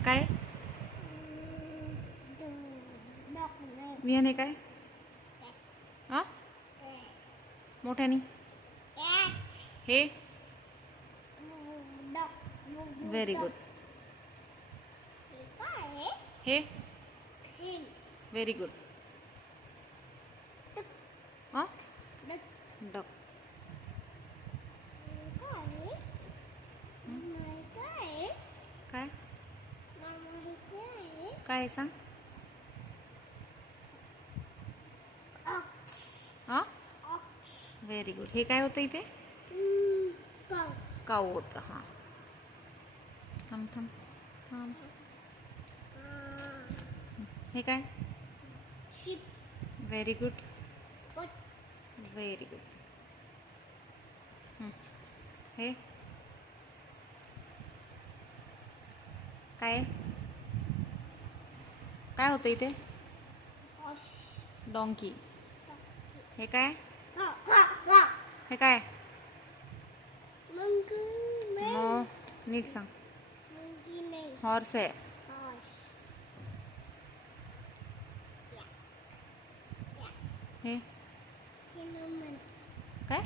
काय विहान हे काय हा मोठ्यानी हे व्हेरी गुड हे व्हेरी गुड हा डक काय काय सांग हा व्हेरी गुड हे काय होतं इथे काऊ होतं हां थांब थांब थांब हे काय व्हेरी गुड व्हेरी गुड हे काय काय होतं इथे डोंकी हे काय हे काय नो नीट सांग हॉर्स आहे हे काय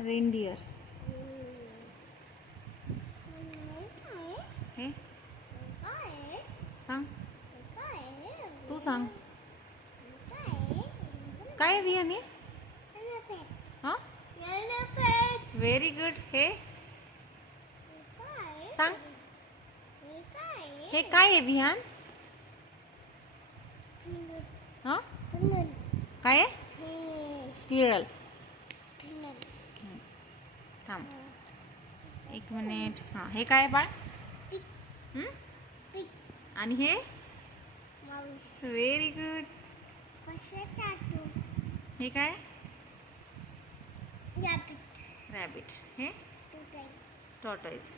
रेनडियर हे सांग तू सांग काय विहान हे हां व्हेरी गुड हे सांग हे काय आहे विहान हां काय आहे स्क्विरल थांब एक मिनिट हां हे काय बाळ आणि हे व्हेरी गुड हे काय रॅबिट हे टॉर्टॉइज